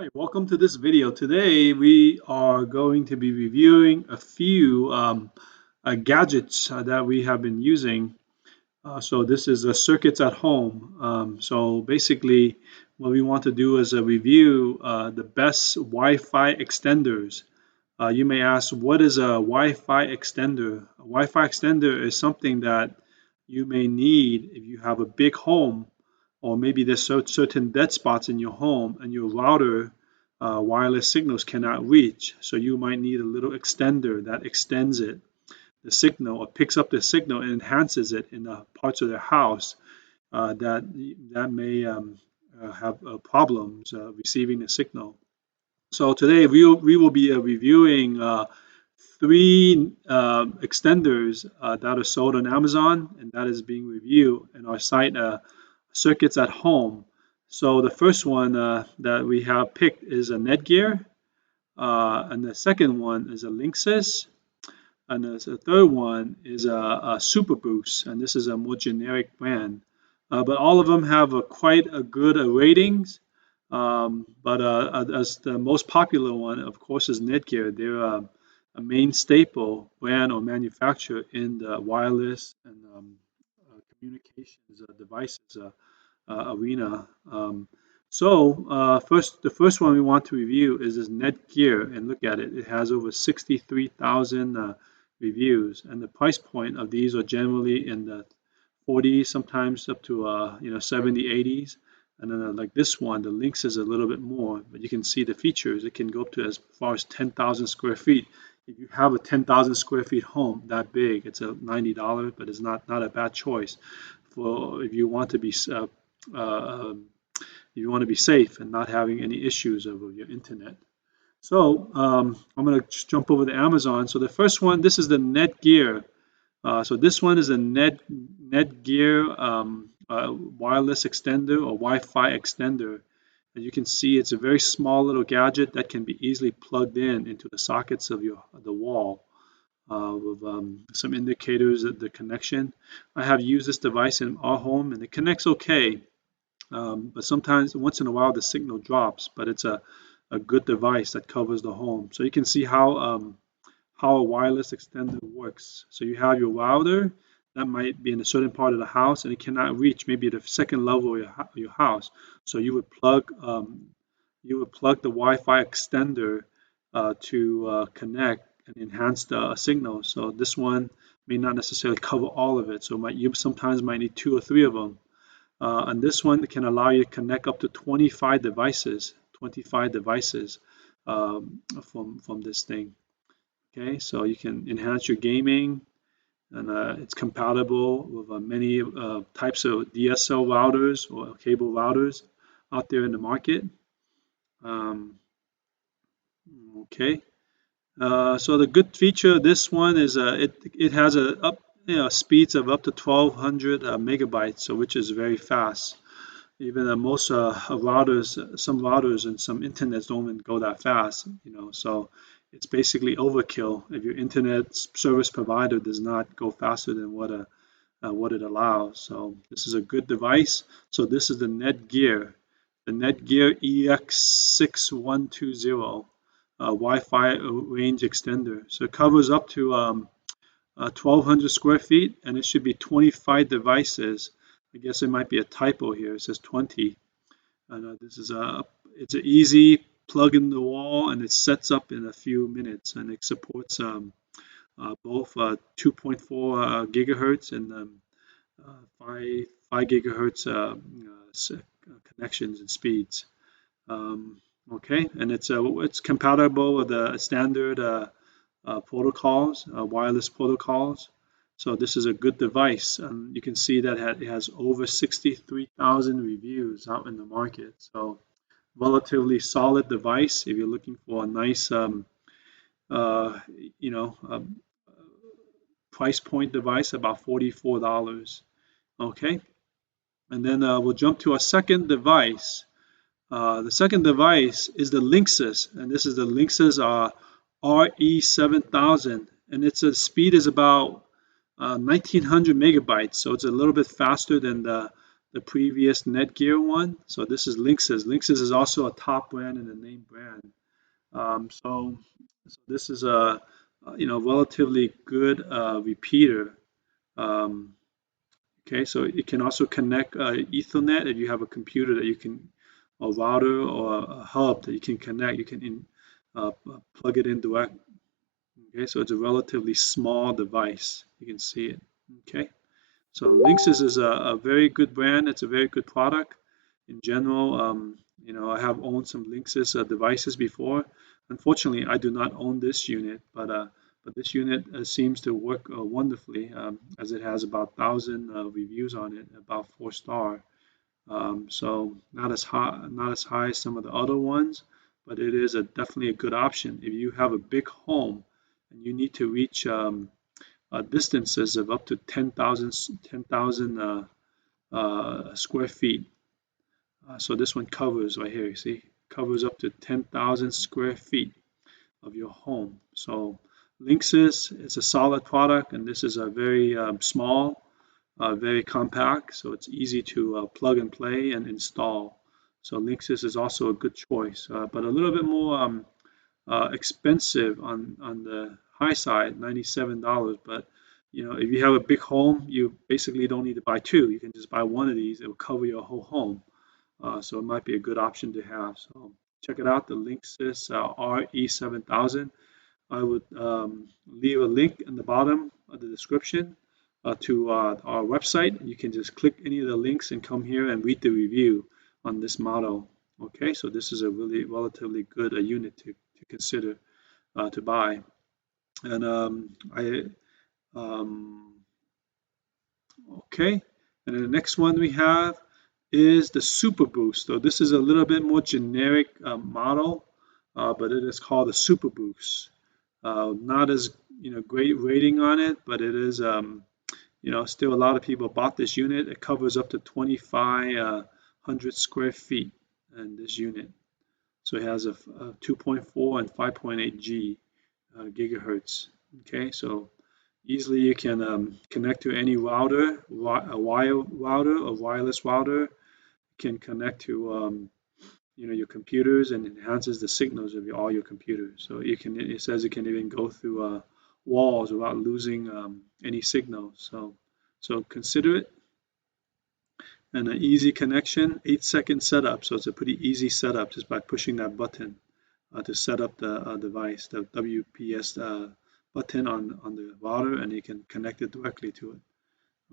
Hi, welcome to this video. Today we are going to be reviewing a few gadgets that we have been using. So this is circuits at home. So basically what we want to do is a review the best Wi-Fi extenders. You may ask, what is a Wi-Fi extender? A Wi-Fi extender is something that you may need if you have a big home, or maybe there's certain dead spots in your home and your router wireless signals cannot reach. So you might need a little extender that extends the signal, or picks up the signal and enhances it in the parts of the house that may have problems receiving the signal. So today we will be reviewing three extenders that are sold on Amazon, and that is being reviewed in our site, Circuits at Home. So the first one that we have picked is a NETGEAR, and the second one is a Linksys, and the third one is a SuperBoost, and this is a more generic brand. But all of them have quite a good ratings. But as the most popular one, of course, is NETGEAR. They're a main staple brand or manufacturer in the wireless and communications devices arena. The first one we want to review is this NETGEAR, and look at it. It has over 63,000 reviews, and the price point of these are generally in the 40s, sometimes up to 70, 80s. And then like this one, the Lynx is a little bit more, but you can see the features. It can go up to as far as 10,000 square feet. If you have a 10,000 square feet home that big, it's a $90, but it's not a bad choice for if you want to be safe and not having any issues over your internet. So I'm going to just jump over to Amazon. So the first one, this is the NETGEAR. So this one is a NETGEAR wireless extender or Wi-Fi extender. As you can see, it's a very small little gadget that can be easily plugged into the sockets of the wall with some indicators of the connection. I have used this device in our home, and it connects okay. But sometimes, once in a while, the signal drops. But it's a good device that covers the home. So you can see how a wireless extender works. So you have your router that might be in a certain part of the house, and it cannot reach maybe the second level of your house. So you would plug the Wi-Fi extender to connect and enhance the signal. So this one may not necessarily cover all of it. So you sometimes might need 2 or 3 of them. And this one can allow you to connect up to 25 devices from this thing. Okay, so you can enhance your gaming, and it's compatible with many types of DSL routers or cable routers out there in the market. Okay, so the good feature of this one is it has speeds of up to 1200 megabytes, so which is very fast. Even most routers, some routers and some internets don't even go that fast, so it's basically overkill if your internet service provider does not go faster than what it allows. So this is a good device. So this is the NETGEAR EX6120 Wi-Fi range extender. So it covers up to 1,200 square feet, and it should be 25 devices. I guess it might be a typo here. It says 20. This is it's an easy plug in the wall, and it sets up in a few minutes, and it supports both 2.4 gigahertz and 5 gigahertz connections and speeds. Okay, and it's compatible with the standard protocols, wireless protocols. So this is a good device. You can see that it has over 63,000 reviews out in the market. So relatively solid device if you're looking for a nice, price point device, about $44. Okay, and then we'll jump to a second device. The second device is the Linksys, and this is the Linksys RE7000, and its speed is about 1900 megabytes, so it's a little bit faster than the the previous NETGEAR one. So this is Linksys. Linksys is also a top brand and a name brand. So this is a relatively good repeater. Um, okay, so it can also connect Ethernet if you have a computer that you can, a router or a hub that you can connect. You can plug it in direct. Okay, so it's a relatively small device. You can see it. Okay. So Linksys is a very good brand. It's a very good product in general. I have owned some Linksys devices before. Unfortunately, I do not own this unit, but this unit seems to work wonderfully, as it has about 1,000 reviews on it, about 4-star. So not as high as some of the other ones, but it is definitely a good option if you have a big home and you need to reach distances of up to 10,000 square feet. So this one covers right here, you see, covers up to 10,000 square feet of your home. So Linksys is a solid product, and this is a very small, very compact, so it's easy to plug and play and install. So Linksys is also a good choice, but a little bit more expensive on the high side, $97. But if you have a big home, you basically don't need to buy two. You can just buy one of these. It will cover your whole home. So it might be a good option to have. So check it out, the Linksys RE7000. I would leave a link in the bottom of the description to our website. You can just click any of the links and come here and read the review on this model. Okay, so this is a really relatively good unit to consider to buy. And um, okay, and then the next one we have is the SuperBoost. So this is a little bit more generic model, but it is called a SuperBoost. Not as great rating on it, but it is still a lot of people bought this unit. It covers up to 2,500 square feet in this unit. So it has a 2.4 and 5.8 G gigahertz. Okay, so easily you can connect to any router, a wire router, a wireless router. You can connect to your computers and enhances the signals of all your computers. So it says it can even go through walls without losing any signal. So consider it. And an easy connection, 8-second setup. So it's a pretty easy setup just by pushing that button to set up the device, the WPS button on the router, and you can connect it directly to it.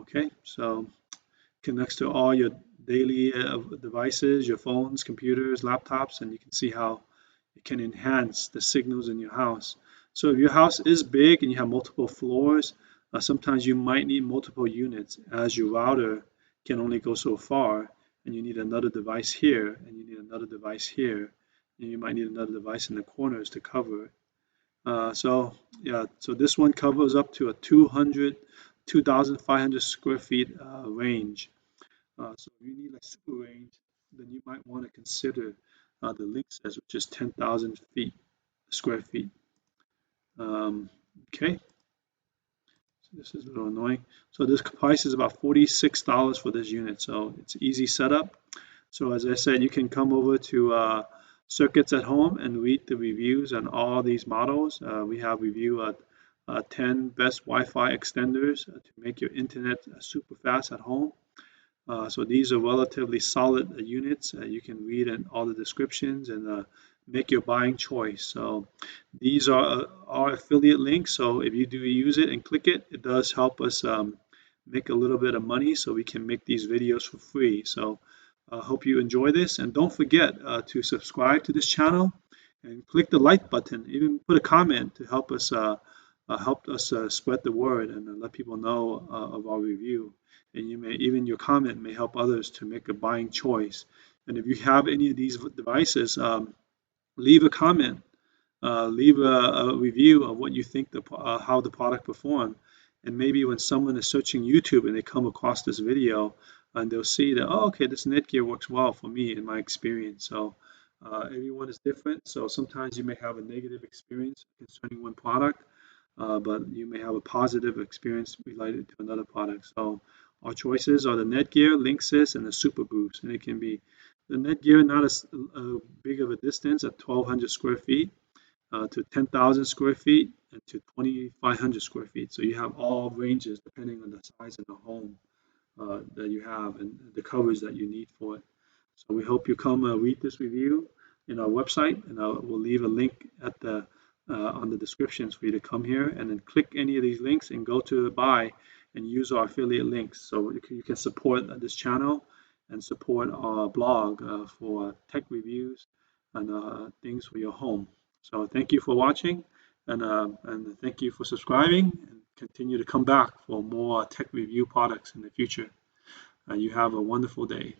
Okay, so connects to all your daily devices, your phones, computers, laptops, and you can see how it can enhance the signals in your house. So if your house is big and you have multiple floors, sometimes you might need multiple units, as your router can only go so far, and you need another device here, and you need another device here, and you might need another device in the corners to cover it. So yeah, so this one covers up to a 2,500 square feet range. So if you need a super range, then you might want to consider the Linksys, which is 10,000 square feet. Okay, so this is a little annoying. So this price is about $46 for this unit. So it's easy setup. So as I said, you can come over to Circuits at Home and read the reviews on all these models. We have review 10 best Wi-Fi extenders to make your internet super fast at home. So these are relatively solid units. You can read in all the descriptions and make your buying choice. So these are our affiliate links. So if you do use it and click it, it does help us make a little bit of money so we can make these videos for free. So I hope you enjoy this, and don't forget to subscribe to this channel and click the like button. Even put a comment to help us spread the word and let people know of our review. And even your comment may help others to make a buying choice. And if you have any of these devices, leave a comment, leave a review of what you think how the product performed. And maybe when someone is searching YouTube and they come across this video, and they'll see that, oh, okay, this NETGEAR works well for me in my experience. So everyone is different. So sometimes you may have a negative experience concerning one product, but you may have a positive experience related to another product. So Our choices are the NETGEAR, Linksys, and the SuperBoost. And it can be the NETGEAR not as big of a distance at 1,200 square feet to 10,000 square feet and to 2,500 square feet. So you have all ranges depending on the size of the home that you have and the coverage that you need for it. So we hope you come read this review in our website, and we'll leave a link at the on the descriptions for you to come here and then click any of these links and go to buy and use our affiliate links so you can support this channel and support our blog for tech reviews and things for your home. So thank you for watching, and thank you for subscribing, and continue to come back for more tech review products in the future. You have a wonderful day.